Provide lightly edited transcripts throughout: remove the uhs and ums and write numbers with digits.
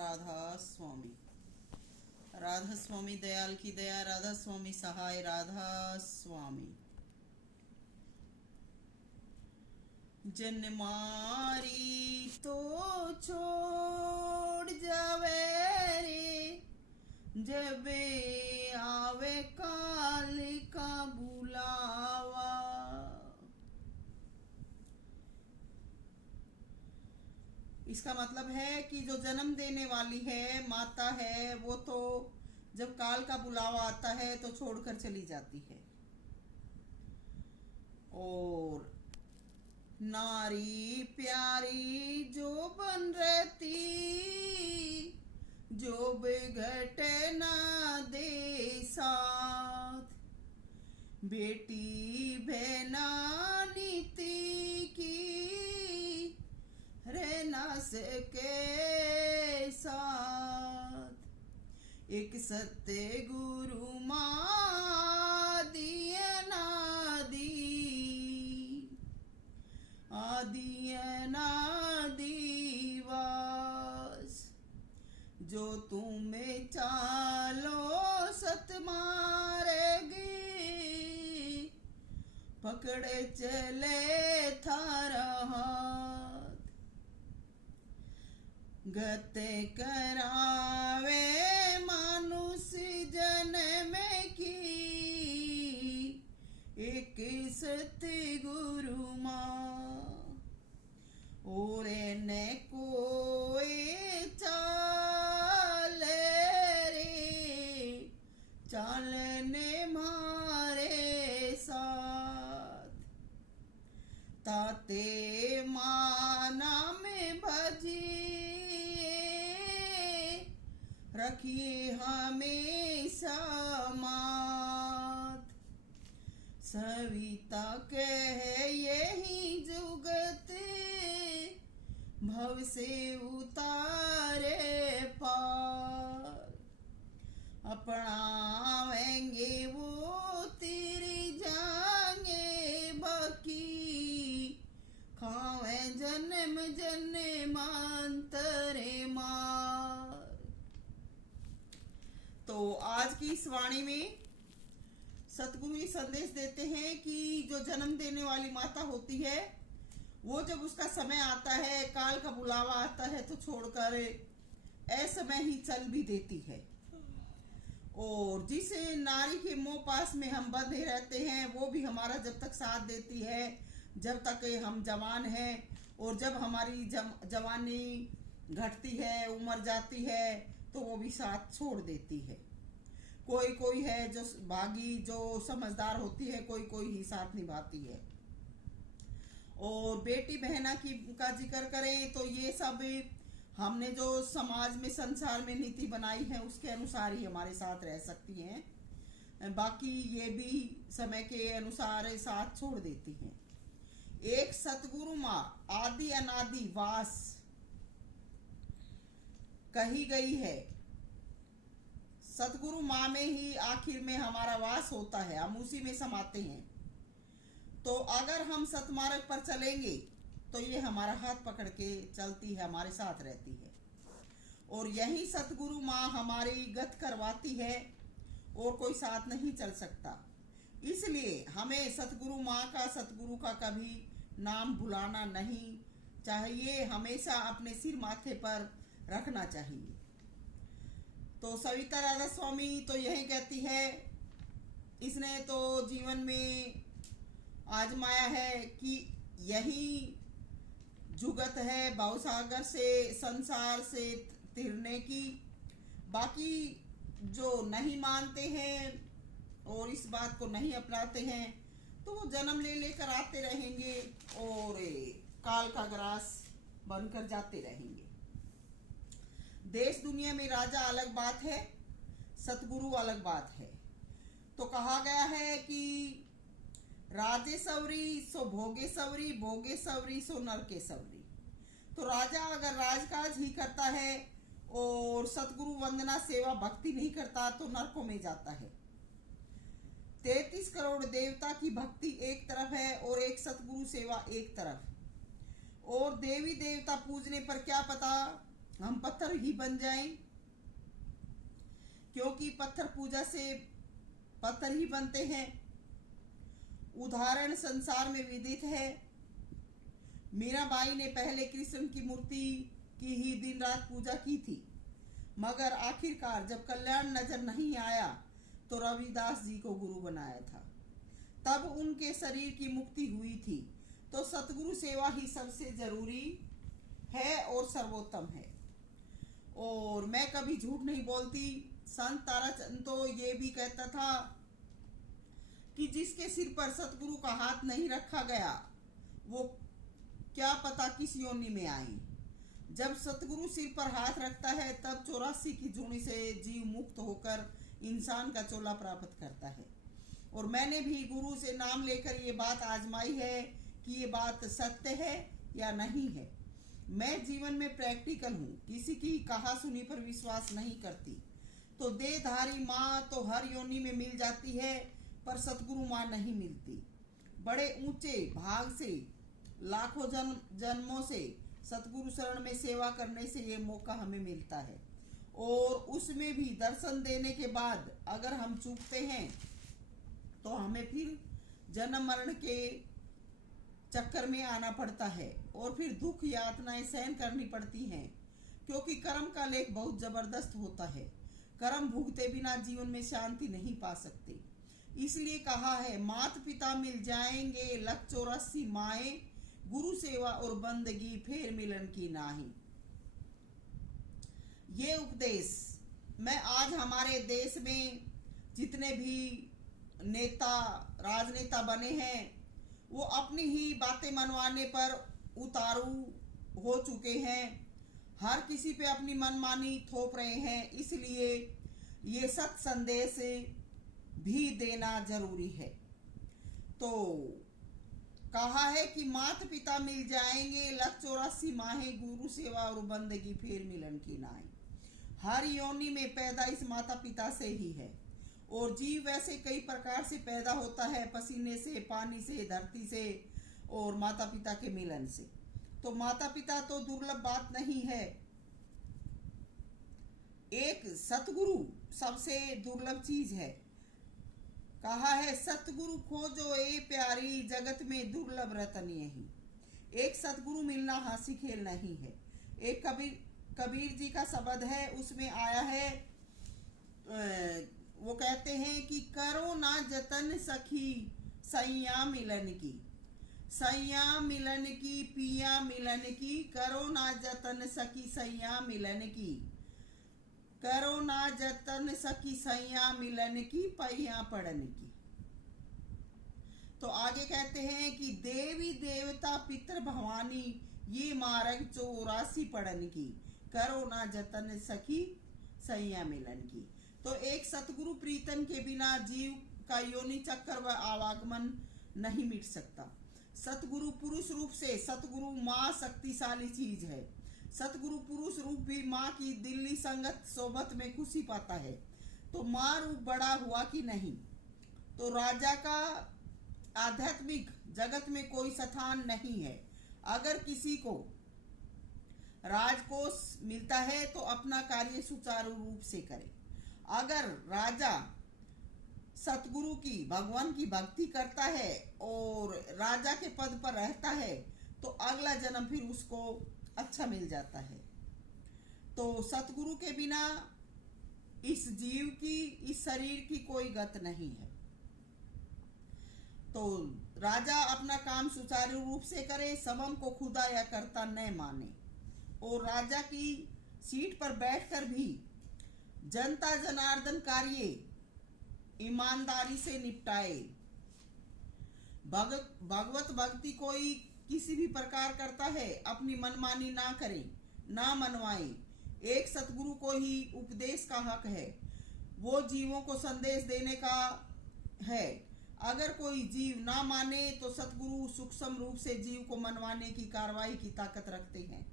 राधा स्वामी। राधा स्वामी दयाल की दया, राधा स्वामी सहाय, राधा स्वामी। जन मारी तो छोड़ जावे रे, जब आवे काल का बुलावा। इसका मतलब है कि जो जन्म देने वाली है माता है, वो तो जब काल का बुलावा आता है तो छोड़कर चली जाती है। और नारी प्यारी जो बन रहती, जो बिघटे ना दे साथ, बेटी बहना नीति की रहना सके साथ। एक सत्य गुरु माँ दिए नादी, आदि अनादि वास। जो तुम्हें चालो सत मारेगी, पकड़े चले थारा हाथ। गते करावे मानुष जन्म की, एक सत्य गुरु माँ। और ने कोई चाल रे, चालने मारे साथ। ताते माना में भजिए, रखिए हमेशा मात। सविता कहे यही जुगत, भव से उतारे पार। अपनावेंगे वो तेरी जाएंगे बाकी, खावे जन्म जन्मांतरे मार। तो आज की इस वाणी में सतगुरु ये संदेश देते हैं कि जो जन्म देने वाली माता होती है, वो जब उसका समय आता है, काल का बुलावा आता है, तो छोड़कर असमय ही चल भी देती है। और जिस नारी के मोह पास में हम बंधे रहते हैं, वो भी हमारा जब तक साथ देती है, जब तक हम जवान हैं। और जब हमारी जवानी घटती है, उम्र जाती है, तो वो भी साथ छोड़ देती है। कोई कोई है जो भागी, जो समझदार होती है, कोई कोई ही साथ निभाती है। और बेटी बहना की का जिक्र करें तो ये सब हमने जो समाज में, संसार में नीति बनाई है, उसके अनुसार ही हमारे साथ रह सकती हैं। बाकी ये भी समय के अनुसार साथ छोड़ देती हैं। एक सतगुरु माँ आदि अनादि वास कही गई है। सतगुरु माँ में ही आखिर में हमारा वास होता है, हम उसी में समाते हैं। तो अगर हम सतमार्ग पर चलेंगे तो ये हमारा हाथ पकड़ के चलती है, हमारे साथ रहती है। और यही सतगुरु माँ हमारी गत करवाती है, और कोई साथ नहीं चल सकता। इसलिए हमें सतगुरु माँ का, सतगुरु का कभी नाम भुलाना नहीं चाहिए, हमेशा अपने सिर माथे पर रखना चाहिए। तो सविता राधा स्वामी तो यही कहती है, इसने तो जीवन में आजमाया है कि यही जुगत है भवसागर से, संसार से तिरने की। बाकी जो नहीं मानते हैं और इस बात को नहीं अपनाते हैं, तो वो जन्म ले लेकर आते रहेंगे और काल का ग्रास बनकर जाते रहेंगे। देश दुनिया में राजा अलग बात है, सतगुरु अलग बात है। तो कहा गया है कि राजे सवरी सो भोगे सवरी, भोगे सवरी सो नरके सवरी। तो राजा अगर राजकाज ही करता है और सतगुरु वंदना सेवा भक्ति नहीं करता, तो नरकों में जाता है। 33 करोड़ देवता की भक्ति एक तरफ है और एक सतगुरु सेवा एक तरफ। और देवी देवता पूजने पर क्या पता हम पत्थर ही बन जाएं, क्योंकि पत्थर पूजा से पत्थर ही बनते हैं। उदाहरण संसार में विदित है। मीराबाई ने पहले कृष्ण की मूर्ति की ही दिन रात पूजा की थी, मगर आखिरकार जब कल्याण नजर नहीं आया तो रविदास जी को गुरु बनाया था। तब उनके शरीर की मुक्ति हुई थी। तो सतगुरु सेवा ही सबसे जरूरी है और सर्वोत्तम है। और मैं कभी झूठ नहीं बोलती। संत ताराचंद तो ये भी कहता था कि जिसके सिर पर सतगुरु का हाथ नहीं रखा गया वो क्या पता किस योनि में आए। जब सतगुरु सिर पर हाथ रखता है तब 84 की जूनी से जीव मुक्त होकर इंसान का चोला प्राप्त करता है। और मैंने भी गुरु से नाम लेकर ये बात आजमाई है कि ये बात सत्य है या नहीं है। मैं जीवन में प्रैक्टिकल हूँ, किसी की कहा सुनी पर विश्वास नहीं करती। तो देहधारी माँ तो हर योनि में मिल जाती है, पर सतगुरु माँ नहीं मिलती। बड़े ऊंचे भाग से लाखों जन्मों से सतगुरु शरण में सेवा करने से ये मौका हमें मिलता है। और उसमें भी दर्शन देने के बाद अगर हम चूकते हैं तो हमें फिर जन्म मरण के चक्कर में आना पड़ता है और फिर दुख यातनाएं सहन करनी पड़ती हैं, क्योंकि कर्म का लेख बहुत जबरदस्त होता है। कर्म भुगते बिना जीवन में शांति नहीं पा सकते। इसलिए कहा है, मात पिता मिल जाएंगे 184 माए, गुरु सेवा और बंदगी फिर मिलन की नाही। ये उपदेश मैं आज हमारे देश में जितने भी नेता राजनेता बने हैं वो अपनी ही बातें मनवाने पर उतारू हो चुके हैं। हर किसी पे अपनी मनमानी थोप रहे हैं। इसलिए ये सत संदेश भी देना जरूरी है। तो कहा है कि माता पिता मिल जाएंगे 184 माहे, गुरु सेवा और बंदगी फिर मिलन की नाई। हर योनि में पैदा इस माता पिता से ही है। और जीव वैसे कई प्रकार से पैदा होता है, पसीने से, पानी से, धरती से और माता पिता के मिलन से। तो माता पिता तो दुर्लभ बात नहीं है। एक सतगुरु सबसे दुर्लभ चीज है। कहा है, सतगुरु खोजो ए प्यारी, जगत में दुर्लभ रतन यही। एक सतगुरु मिलना हासी खेल नहीं है। एक कबीर जी का शब्द है, उसमें आया है, वो कहते हैं कि करो ना जतन सखी सैया मिलन की, सैया मिलन की, पिया मिलन की, करो ना जतन सखी सैया मिलन की, करो ना जतन सखी सैया मिलन की, पैया पड़न की। तो आगे कहते हैं कि देवी देवता पितर भवानी, ये मार्ग 84 पड़न की, करो ना जतन सखी सैया मिलन की। तो एक सतगुरु प्रीतन के बिना जीव का योनि चक्कर व आवागमन नहीं मिट सकता। सतगुरु पुरुष रूप से, सतगुरु माँ शक्तिशाली चीज है। सतगुरु पुरुष रूप भी माँ की दिल्ली संगत सोबत में खुशी पाता है। तो माँ रूप बड़ा हुआ कि नहीं। तो राजा का आध्यात्मिक जगत में कोई स्थान नहीं है। अगर किसी को राजकोष मिलता है तो अपना कार्य सुचारू रूप से करे। अगर राजा सतगुरु की, भगवान की भक्ति करता है और राजा के पद पर रहता है तो अगला जन्म फिर उसको अच्छा मिल जाता है। तो सतगुरु के बिना इस जीव की, इस शरीर की कोई गत नहीं है। तो राजा अपना काम सुचारू रूप से करे, सबम को खुदा या कर्ता न माने। और राजा की सीट पर बैठकर भी जनता जनार्दन कार्य ईमानदारी से निपटाए। भगवत भक्ति कोई किसी भी प्रकार करता है, अपनी मनमानी ना करे, ना मनवाए। एक सतगुरु को ही उपदेश का हक है, वो जीवों को संदेश देने का है। अगर कोई जीव ना माने तो सतगुरु सूक्ष्म रूप से जीव को मनवाने की कार्रवाई की ताकत रखते हैं।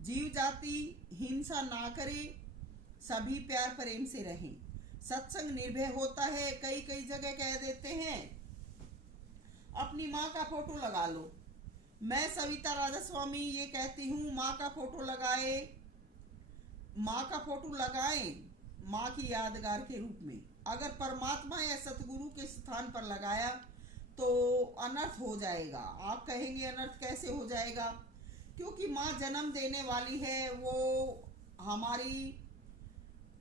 जीव जाति हिंसा ना करे, सभी प्यार प्रेम से रहें। सत्संग निर्भय होता है। कई जगह कह देते हैं अपनी माँ का फोटो लगा लो। मैं सविता राधा स्वामी ये कहती हूँ, माँ का फोटो लगाए माँ का फोटो लगाएं माँ की यादगार के रूप में। अगर परमात्मा या सतगुरु के स्थान पर लगाया तो अनर्थ हो जाएगा। आप कहेंगे अनर्थ कैसे हो जाएगा? क्योंकि माँ जन्म देने वाली है, वो हमारी,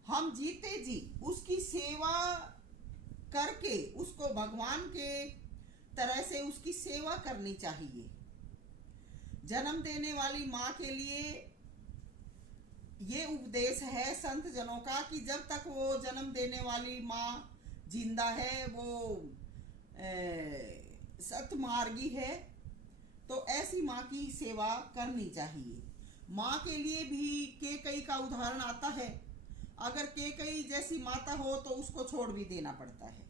हम जीते जी उसकी सेवा करके उसको भगवान के तरह से उसकी सेवा करनी चाहिए। जन्म देने वाली माँ के लिए ये उपदेश है संत जनों का कि जब तक वो जन्म देने वाली माँ जिंदा है, वो सतमार्गी है, तो ऐसी माँ की सेवा करनी चाहिए। माँ के लिए भी केकई का उदाहरण आता है। अगर केकई जैसी माता हो तो उसको छोड़ भी देना पड़ता है।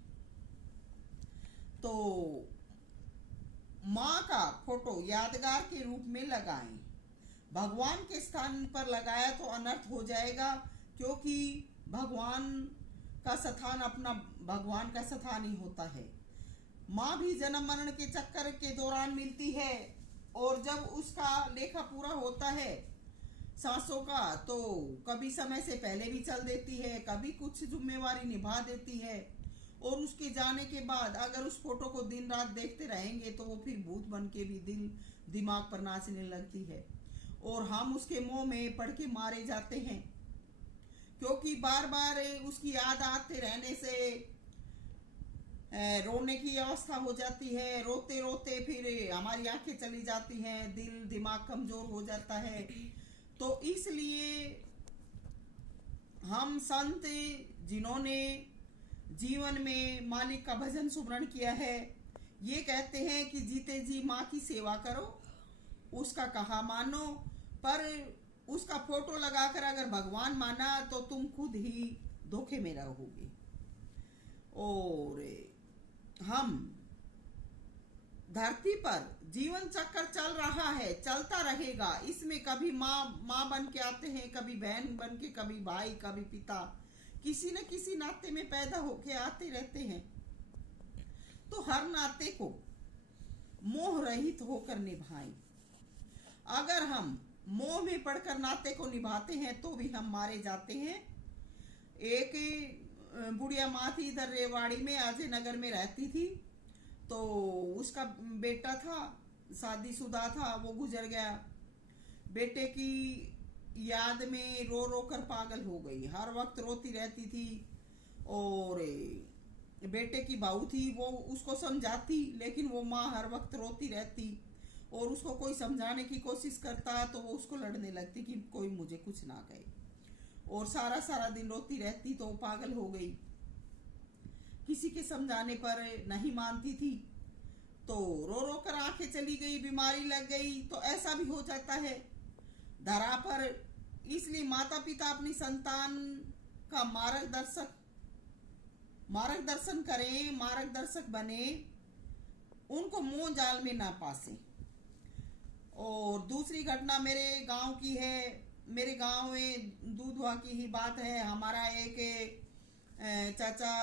तो माँ का फोटो यादगार के रूप में लगाएं। भगवान के स्थान पर लगाया तो अनर्थ हो जाएगा, क्योंकि भगवान का स्थान अपना भगवान का स्थान ही होता है। माँ भी जन्म मरण के चक्कर के दौरान मिलती है, और जब उसका लेखा पूरा होता है सांसों का, तो कभी समय से पहले भी चल देती है, कभी कुछ जिम्मेवारी निभा देती है, और उसके जाने के बाद अगर उस फोटो को दिन रात देखते रहेंगे तो वो फिर भूत बन के भी दिल दिमाग पर नाचने लगती है, और हम उसके मुंह में पड़ के मारे जाते हैं। क्योंकि बार बार उसकी याद आते रहने से रोने की अवस्था हो जाती है। रोते रोते फिर हमारी आंखें चली जाती हैं, दिल दिमाग कमजोर हो जाता है। तो इसलिए हम संत जिन्होंने जीवन में मालिक का भजन सुमरण किया है, ये कहते हैं कि जीते जी माँ की सेवा करो, उसका कहा मानो, पर उसका फोटो लगाकर अगर भगवान माना तो तुम खुद ही धोखे में रहोगे। और हम धरती पर जीवन चक्कर चल रहा है, चलता रहेगा। इसमें कभी माँ बन के आते हैं, कभी बहन बन के, कभी भाई, कभी पिता, किसी न किसी नाते में पैदा होके आते रहते हैं। तो हर नाते को मोह रहित होकर निभाएं। अगर हम मोह में पड़कर नाते को निभाते हैं तो भी हम मारे जाते हैं। एक बुढ़िया माँ थी, इधर रेवाड़ी में अजय नगर में रहती थी। तो उसका बेटा था, शादीशुदा था, वो गुजर गया। बेटे की याद में रो रो कर पागल हो गई, हर वक्त रोती रहती थी। और बेटे की बहू थी, वो उसको समझाती, लेकिन वो माँ हर वक्त रोती रहती, और उसको कोई समझाने की कोशिश करता तो वो उसको लड़ने लगती कि कोई मुझे कुछ ना कहे, और सारा सारा दिन रोती रहती। तो वो पागल हो गई, किसी के समझाने पर नहीं मानती थी, तो रो रो कर आंखें चली गई, बीमारी लग गई। तो ऐसा भी हो जाता है धरा पर। इसलिए माता पिता अपनी संतान का मार्गदर्शन करें, मार्गदर्शक बने, उनको मोह जाल में ना फांसे। और दूसरी घटना मेरे गांव की है। मेरे गांव में दूधवा की ही बात है। हमारा एक चाचा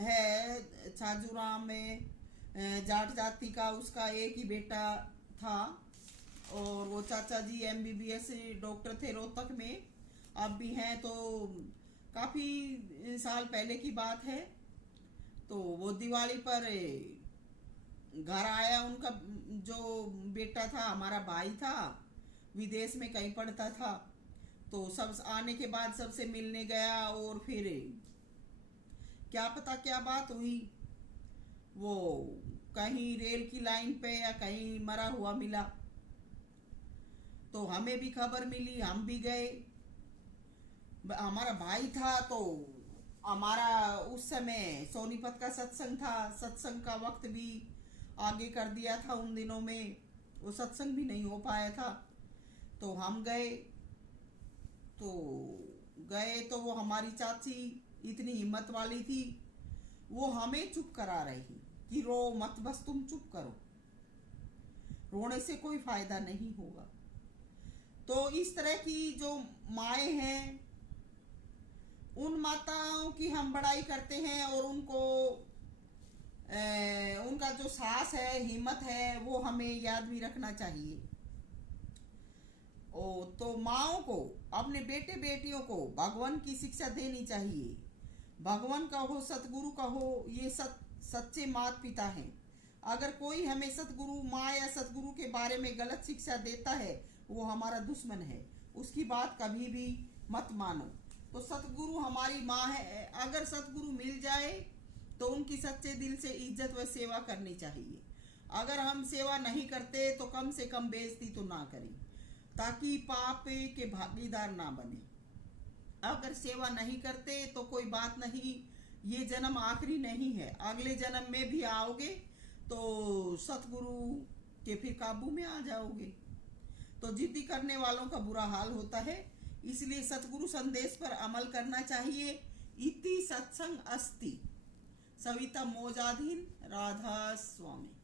है, छाजूराम में, जाट जाति का, उसका एक ही बेटा था, और वो चाचा जी MBBS डॉक्टर थे रोहतक में, अब भी हैं। तो काफी साल पहले की बात है। तो वो दिवाली पर घर आया, उनका जो बेटा था, हमारा भाई था, विदेश में कहीं पढ़ता था। तो सब आने के बाद सबसे मिलने गया, और फिर क्या पता क्या बात हुई, वो कहीं रेल की लाइन पे या कहीं मरा हुआ मिला। तो हमें भी खबर मिली, हम भी गए। हमारा भाई था, तो हमारा उस समय सोनीपत का सत्संग था, सत्संग का वक्त भी आगे कर दिया था उन दिनों में, वो सत्संग भी नहीं हो पाया था। तो हम गए। तो वो हमारी चाची इतनी हिम्मत वाली थी, वो हमें चुप करा रही कि रो मत, बस तुम चुप करो, रोने से कोई फायदा नहीं होगा। तो इस तरह की जो माएँ हैं, उन माताओं की हम बड़ाई करते हैं, और उनका जो साहस है, हिम्मत है, वो हमें याद भी रखना चाहिए। तो माओ को अपने बेटे बेटियों को भगवान की शिक्षा देनी चाहिए। भगवान का हो, सतगुरु का हो, ये सच्चे माता पिता हैं। अगर कोई हमें सतगुरु माँ या सतगुरु के बारे में गलत शिक्षा देता है, वो हमारा दुश्मन है, उसकी बात कभी भी मत मानो। तो सतगुरु हमारी माँ है। अगर सतगुरु मिल जाए तो उनकी सच्चे दिल से इज्जत व सेवा करनी चाहिए। अगर हम सेवा नहीं करते तो कम से कम बेइज्जती तो ना करें, ताकि पाप के भागीदार ना बने। अगर सेवा नहीं करते तो कोई बात नहीं, ये जन्म आखिरी नहीं है, अगले जन्म में भी आओगे तो सतगुरु के फिर काबू में आ जाओगे। तो जिद्दी करने वालों का बुरा हाल होता है, इसलिए सतगुरु संदेश पर अमल करना चाहिए। इति सत्संग अस्ति। सविता मोजाधीन, राधा स्वामी।